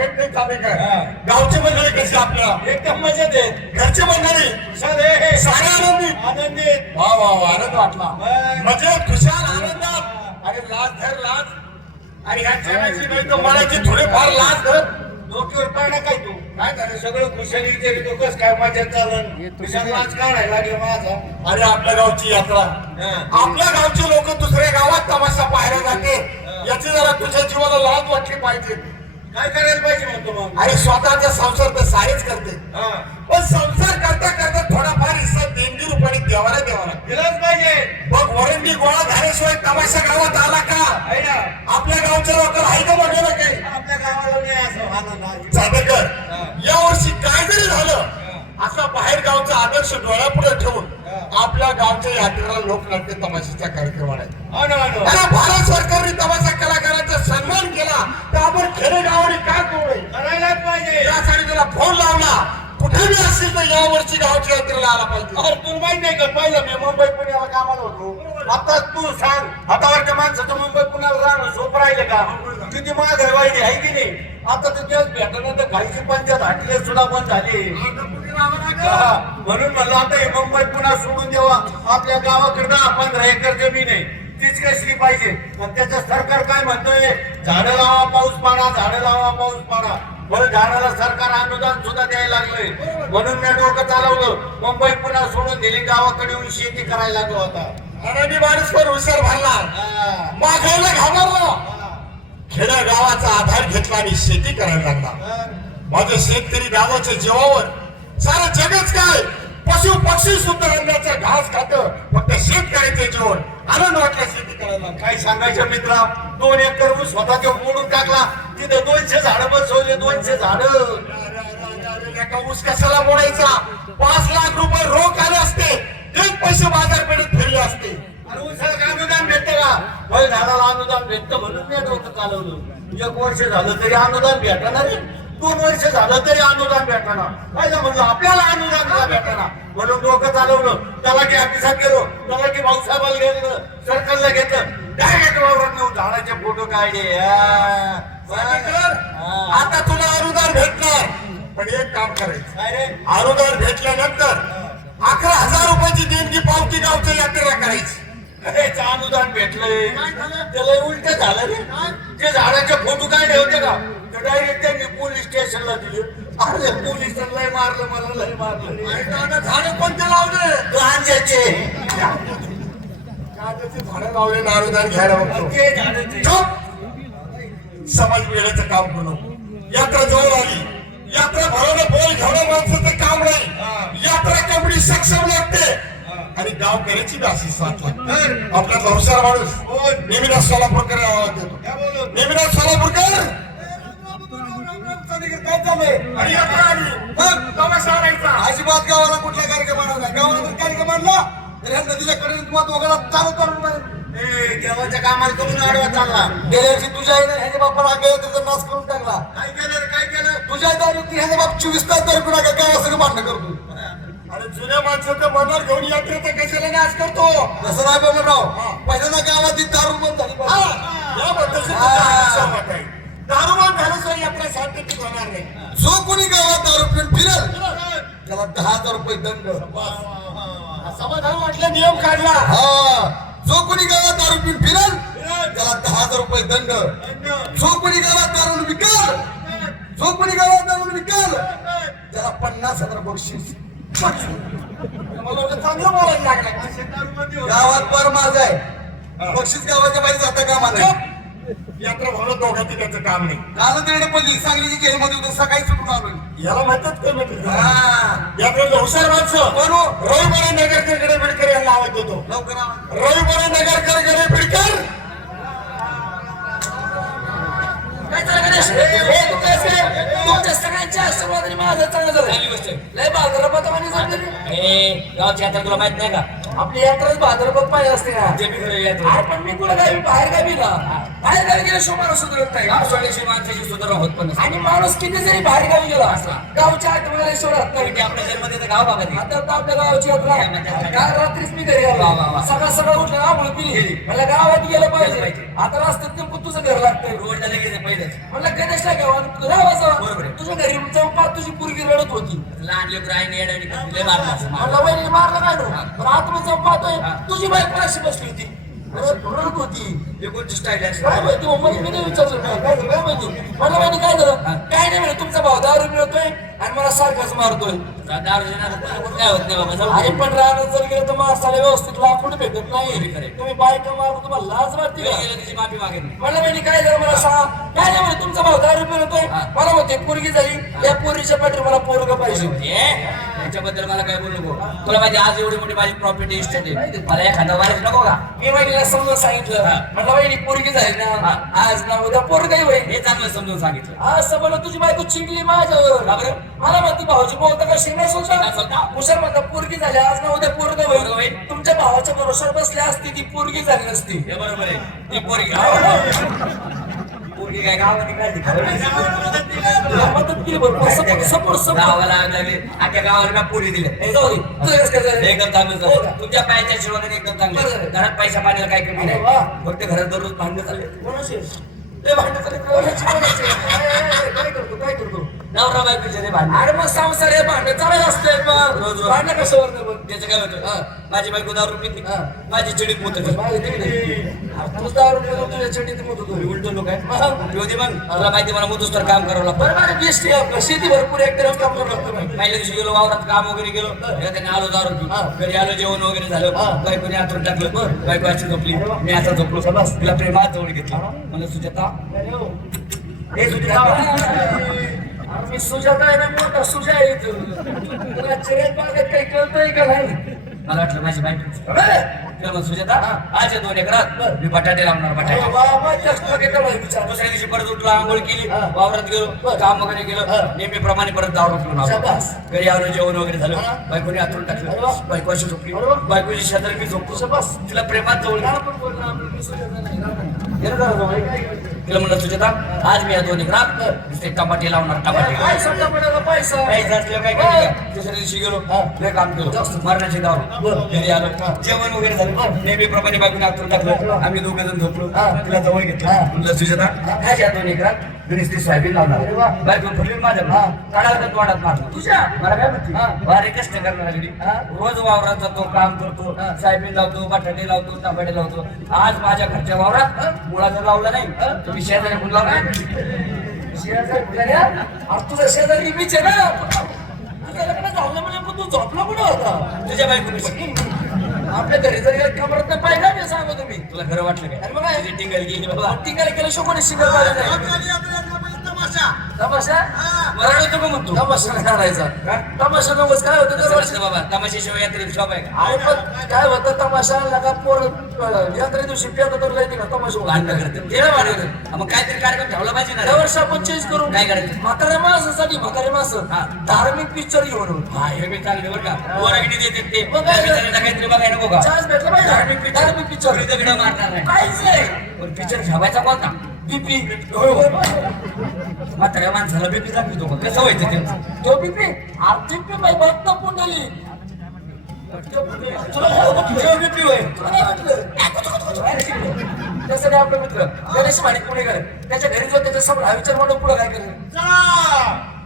भेट नाही चालू काय? गावची मंडळी कशी आपल्या एकदम मजेत आहेत. घरची मंडळी सारे आनंदित आनंदित. वा वा वा आनंद वाटला म्हणजे खुशाल आनंदात. अरे लाज धर लाज. आणि ह्याच्या नाही तर मनाची थोडीफार लाज धर. डोक्यावर पाडा काय तू काय झालं? सगळं खुशाली तरी डोकंच काय मजेत चालन. खुशाल लाच काढायला लागले माझा. अरे आपल्या गावची यात्रा आपल्या गावचे लोक दुसऱ्या गावात तमाशा पाहायला जाते याची जरा तुझ्या जीवाला लाज वाटली पाहिजे. काय करायला पाहिजे म्हणतो मग? अरे स्वतःचा संसार तर सारेच करते पण संसार करता करता थोडाफार हिस्सा देणगी रुपयाने देवाला द्यावा दिलाच पाहिजे. बघ वरंडी गोळा झाल्याशिवाय तमाशा गावात आला का? आहे ना. आपल्या गावच्या लोकांना आहे का बघायला काही? आपल्या गावाला नाही असं आनंद आहे. चांदेकर या वर्षी काय जरी झालं असा बाहेर गावचा आदर्श डोळ्यापुढे ठेवून आपल्या गावच्या यात्रेला लोकनाट्य तमाशाचा कार्यक्रम आहे. अरे भारत सरकारने तमाशा कलाकारांचा सन्मान केला तर आपण खेडेगावाने काय करू करायलाच पाहिजे. यासाठी त्याला फोन लावला कुठे बी असेल तर या वर्षी गावच्या यात्रेला आला पाहिजे. अरे तुला माहित नाही का पहिलं मी मुंबई पुण्याला कामाला होतो. आता तू सांग हातावरच्या माणसाचं मुंबई पुण्याला राहणं सोपं राहिलं का? किती महागाई वाईट आहे की नाही? आता तर तेच भेटल्यानंतर खायची पंचायत हाटले सुद्धा बंद झाली. म्हणून म्हणलं आता हे मुंबई पुन्हा सोडून द्यावा. आपल्या गावाकडे 10-15 एकर जमीन आहे तीच कसली पाहिजे. पण त्याचं सरकार काय म्हणतोय? झाडं लावा पाऊस पाडा, झाडं लावा पाऊस पाडा. बरं झाडाला सरकार अनुदान सुद्धा द्यायला लागलंय. म्हणून मी डोकं चालवलं मुंबई पुन्हा सोडून दिली गावाकडे येऊन शेती करायला लागलो होता. अरे माणूस पण हुशार भरला मागायला घाबरला खेड्या गावाचा आधार घेतला आणि शेती करायला लागला. माझं शेतकरी गावाच्या जीवावर सारं जगच काय पशु पक्षी सुद्धा अन्नाचा घास खात फक्त शेतकऱ्याचे जीवन आनंद वाटला शेती करायला. काय सांगायचं मित्रा? 2 एकर ऊस स्वतःच्या मोडून टाकला. तिथे 200 झाडं बसवले. 200 झाडं. एका ऊस कशाला मोडायचा? 5 लाख रुपये रोख आले असते तेच पैसे बाजारपेठेत फिरले असते. अरे ऊसाला अनुदान भेटते का? फळ झाडाला अनुदान भेटतं म्हणून मी डोकं चालवलं. 1 वर्ष झालं तरी अनुदान भेटणार. 2 वर्ष झालं तरी अनुदान भेटणार. काय म्हणलं आपल्याला अनुदान भेटणार म्हणून डोकं चालवलं. त्याला की ऑफिसात गेलो. त्याला की भाऊसाहेबाला गेलं. सरकारला घेतलं. डायरेक्ट वावरात नेऊन झाडाचे फोटो काढले. आता तुला अनुदान भेटणार पण एक काम करायचं. अनुदान भेटल्यानंतर 11,000 रुपयाची देणगी पावती गावच्या यात्रेला करायची. अनुदान भेटलंय त्याला उलट झालं रे. ते झाडाचे फोटो काढले होते का ते डायरेक्ट त्यांनी पोलीस स्टेशनला दिले. अरे पोलिसांना लय मारलं, मला लय मारलं. झाडं कोणते लावले? गांजाचे. गांजाचे झाडं लावले ना अनुदान घ्यायला बघतो. ते झाडाचे. समाज वेळेचं काम करू. यात्रा जवळ आली. यात्रा भरवणं बोल घेणं माणसाचं काम नाही. यात्रा कमिटी सक्षम लागते आणि गाव करायची अशी साथ लागते. आपला हुशार माणूस नेमिनाथ सोलापूरकर देतो. नेमिनाथ सोलापूरकर काय चाललंय? आणि यात्रा आली मग तमाशा आणायचा. अजिबात गावाला कुठला कार्यक्रम आणला? गावाला कार्यक्रम आणला तर ह्या नदीच्याकडे तुम्हाला दोघांना चालू करून देवाच्या कामाला करून आडवा चालला. गेल्या वर्षी तुझ्या आईने ह्याच्या बापाला गेलं त्याचा नाश करून टाकला. काय केलं? काय केलं? तुझ्या दारू की ह्याचा बाप 24 तास दारू पिऊन गावा सगळं भांडण करतो. अरे जुन्या माणसाचं मनावर घेऊन यात्रेचा कशाला नाश करतो? तसं नाही बाबूराव. पहिल्यांदा गावात ती दारू बंद झाली याबद्दल दारू बंद झाल्याशिवाय यात्रा शांततेत होणार नाही. जो कोणी गावात दारू पिऊन फिरल त्याला 10,000 रुपये दंड. समाधान वाटलं नियम काढला. जो कोणी गावात दारू पिऊन फिरल त्याला 10,000 रुपये दंड. जो कोणी गावात दारू विकल त्याला 50,000 बक्षीस. मला चांगलं बोलायला लागलं. गावात पर माझ आहे. बक्षीस गावाच्या बाहेर जाता कामा नाही. यात्रा भरवणं दोघा तिघाचं काम नाही. काल तिकडे पडली सांगली की मध्ये सकाळी सुटून आलो. याला म्हणतात यात्रेला हुशार माणसं रविवारी नगरकर बिडकर यांना आवाज देतो. लवकर रविवारी नगरकर बिडकर तुमच्या सगळ्यांच्या आशीर्वादाने माझं चांगलं झालं. लय बाजारात गावची यात्रा तुला माहित नाही का? आपली यात्राच भाद्रपद पाहिजे असते ना. ते बी खरं येतो. अरे पण मी कुठं गावी बाहेर गावी ना, बाहेर गावी गेल्याशिवाय माणूस सुधरत नाही. स्वदेशी माणसाची सुधारणा होत पण नसते. आणि माणूस किती जरी बाहेर गावी गेला असला गावच्या आठवड्याला सोडत नाही. ते आपल्या जन्म देतं गाव बघा ते. आता तर आपल्या गावाची यात्रा काल रात्रीच मी घरी आलो. वा, वा, वा. सकाळ सकाळ उठलं आंघोळ केली, म्हणलं गावात गेलं पाहिजे. आता रस्त्यात नेमकं तुझं घर लागतंय. रोडला लगेच पहिलेच म्हणलं गणेशला घ्यावं राहायचं. बरोबर आहे. तुझ्या घरी जाऊन पाहत तुझी पोरगी रडत होती. लहान लेकरं आहे येड्याने लय मारणार. म्हणलं वहिनी मारलं काय ना, पण आतमध्ये जाऊन पाहतोय तुझी बायको अशी बसली होती, रडत होती. हे कोणती स्टाईल आहे? काय माहिती मग मी नाही विचारलं काय झालं, काय माहिती. म्हणलं वहिनी काय झालं, काय नाही म्हणे तुमचा भाऊ दारू मिळतोय आणि मला सारखाच मारतोय. दारू देणार काय होत नाही बाबा. जाऊ अरे दे. पण राहणं जर गेलं तर माणसाला व्यवस्थित लाकूड भेटत नाही. खरंय. तुम्ही बायका मारून तुम्हाला लाज वाटते घरी का? गेलं तिची माफी मागेल मी. म्हणलं वहिनी काय झालं मला सांगा, काय नाही म्हणे तुमचा भाऊ दारू मिळतोय, मला म्हणते पोरगी झाली, या पोरीच्या पाठी मला पोरग पाहिजे. त्याच्याबद्दल मला काय बोलू नको. तुला माहिती आज एवढी मोठी माझी प्रॉपर्टी इस्टेट आहे, मला एखादा वारायचं नको का? मी वहिनीला समजून सांगितलं, म्हटलं वहिनी पोरगी झाली ना, आज ना उद्या पोरगाही होईल. हे चांगलं समजून सांगितलं. आज समोर तुझी बायको चिंगली माझ्यावर. का बरं? मला म्हणते भाऊजी बोलता का शिंगा शिंगा सोडता, सोडता. हुशार म्हणता पोरगी झाली, आज ना उद्या पोरग पोरगं होईल. होईल. तुमच्या भावाच्या भरोशावर बसली असती ती पोरगी झाली नसती. हे बरोबर आहे. ती पोरगी पोरगी काय गावात काढली तुला मदत केली बरोबर. सपोर्ट गावाला लागले अख्ख्या गावाला मी पोरी दिल्या. हे जाऊ दे. तुझं कसं काय झालं? एकदम चांगलं हो का? झालं. तुमच्या पायाच्या शिवाने एकदम बरं चांगलं. झालं. घरात पैसा पाण्याला काही कमी नाही. वा. फक्त घरात दररोज भांडण चालले. कोणाशी? लय भांडण चालले. कोणाची? काय करतो काय करतो? नवरा बायकोचे रे भांडण. अरे मग संसार हे भांडण चालत असतंय मग. रोज. भांडण कशावर नाही बघ. त्याचं काय होतं? माझी बायको दारू पिते, हा. माझी चिडीत मोत तुझं दारू पिऊन तुझ्या चडीत मोठं होतो. उलट लोक आहे. मग? होती मग तुला माहिती मला मोतूस तर काम करावं लागतं. बरं बरं बेस्ट आहे आपलं. शेती भरपूर एकदम काम करू लागतो माहिती. पहिल्या दिवशी गेलो वावरात काम वगैरे गेलो, त्याने आलो दारू पिऊन. हा. घरी आलो जेवण वगैरे झालं. हा. बायकोने आतून टाकलं, बायको अशी झोपली, मी आता झोपलो. शाबास. तिला प्रेमात जवळ घेतलं. मला सुजाता, अरे हो. हे सुजाता अरे मी सुजाता आहे ना, मोठा सुजा आहे इथं. तुला चिरेत बागेत काही कळतंय का नाही? मला वाटलं माझी बायको. अरे तिला म्हणलं, सुजाता आज या 2 एकरात मी बटाटे लावणार. बटाटे बाबा जास्त घेतलं बाई विचार. दुसऱ्या दिवशी परत उठलो, आंघोळ केली, हा. वावरात गेलो, बरं. काम वगैरे केलं. हा. नेहमीप्रमाणे परत दारू पिऊन आलो. शाबास. घरी आलो, जेवण वगैरे झालं. हा. बायकोने आतून अरे टाकलं, वा. बायको अशी झोपली. अरे वा. बायकोची शेजारी मी झोपतो. शाबास. तिला प्रेमात जवळ काय घेतलं. पण बोलला आपण, मी सुजाता नाही, राहणार. गेलं जरा जवळ. तिला म्हणलं, सुजाता आज मी या 2 एकरात नुसते टमाटे लावणार. टमाटे पैसा टमाट्याला पैसा. पैसा असल्यावर काय केलं का? दुसऱ्या दिवशी गेलो, हा. लय काम केलं, मरणाची दारू. बरं. घरी आलो, हा. जेवण वगैरे झालं. नेहमीप्रमाणे बायकोने आतून टाकलं. आम्ही 2 जण झोपलो. हा. तिला जवळ घेतलं. हा. म्हणलं, सुजाता ह्या 2 एकरात नुसती सोयाबीन अरे वा. लावणार. बायको फुटली माझ्या हा. काढायला तोंडात मारलं. तुझ्या? मला काय म्हणते? हा. भारी कष्ट करणार लागली. हा. रोज वावरात जातो, काम करतो, हा. सोयाबीन लावतो, बटाटे लावतो, टमाटे लावतो. आज माझ्या घरच्या वावरात मुळा जर लावला नाही, तुम्ही शेजारी म्हणून लावला. शेजारी फुलाऱ्या? अरे तुझा शेजारी मीच आहे ना. तुझं लग्न झालं म्हणजे मग तू झोपला कुठं होता? तुझ्या बायकोने आपल्या घरी जर गेलं कमरत नाही पाहिजे मी सांगतो तुम्ही. तुला खरं वाटलं काय? अरे मग काय? तुझी टिंगल गेली बाबा. टिकायला केलं शोकोणी शिंगर पाहिजे नाही. तमाशा? मला नव्हतं का म्हणतो? तमाशा नाही करायचा. काय? तमाशा नवस काय होतं तसं दरवर्षी? नसतं बाबा, तमाशाशिवाय यात्रेत शॉप आहे का? अरे पण काय होतं तमाशा लगा पोर यात्रे दिवशी पेता तर लायती का तमाशा भांडणं करतात. ते नाही भांडण. मग काहीतरी कार्यक्रम ठेवला पाहिजे ना रे. दरवर्षी आपण चेंज करू. काय करायचं? म्हाताऱ्या माणसासाठी म्हातारे माणसं धार्मिक पिक्चर घेऊन हा, हे बी चालले बरं का. वरगणी देतात ते. मग काय? बिचाऱ्यांना काहीतरी बघायला नको का? चान्स भेटला पाहिजे. धार्मिक पिक्चर चोरी दगडं मारणार नाही. काहीच नाही. पण पिक्चर ठेवायचा कोणता? बीपी म्हाताऱ्या माणसाला बीपी दाखवतो का? कसं व्हायचं त्यांचं? तो बीपी आर्थिक बी बाई भक्त पुंडली. तुला काय होतं? तुझ्या बीपी होय. तुला काय वाटलं? त्यासाठी आपला मित्र गणेश माणिक पुणेकर त्याच्या घरी जो त्याच्या समोर हा विचार म्हणून पुढे काय करेल. चला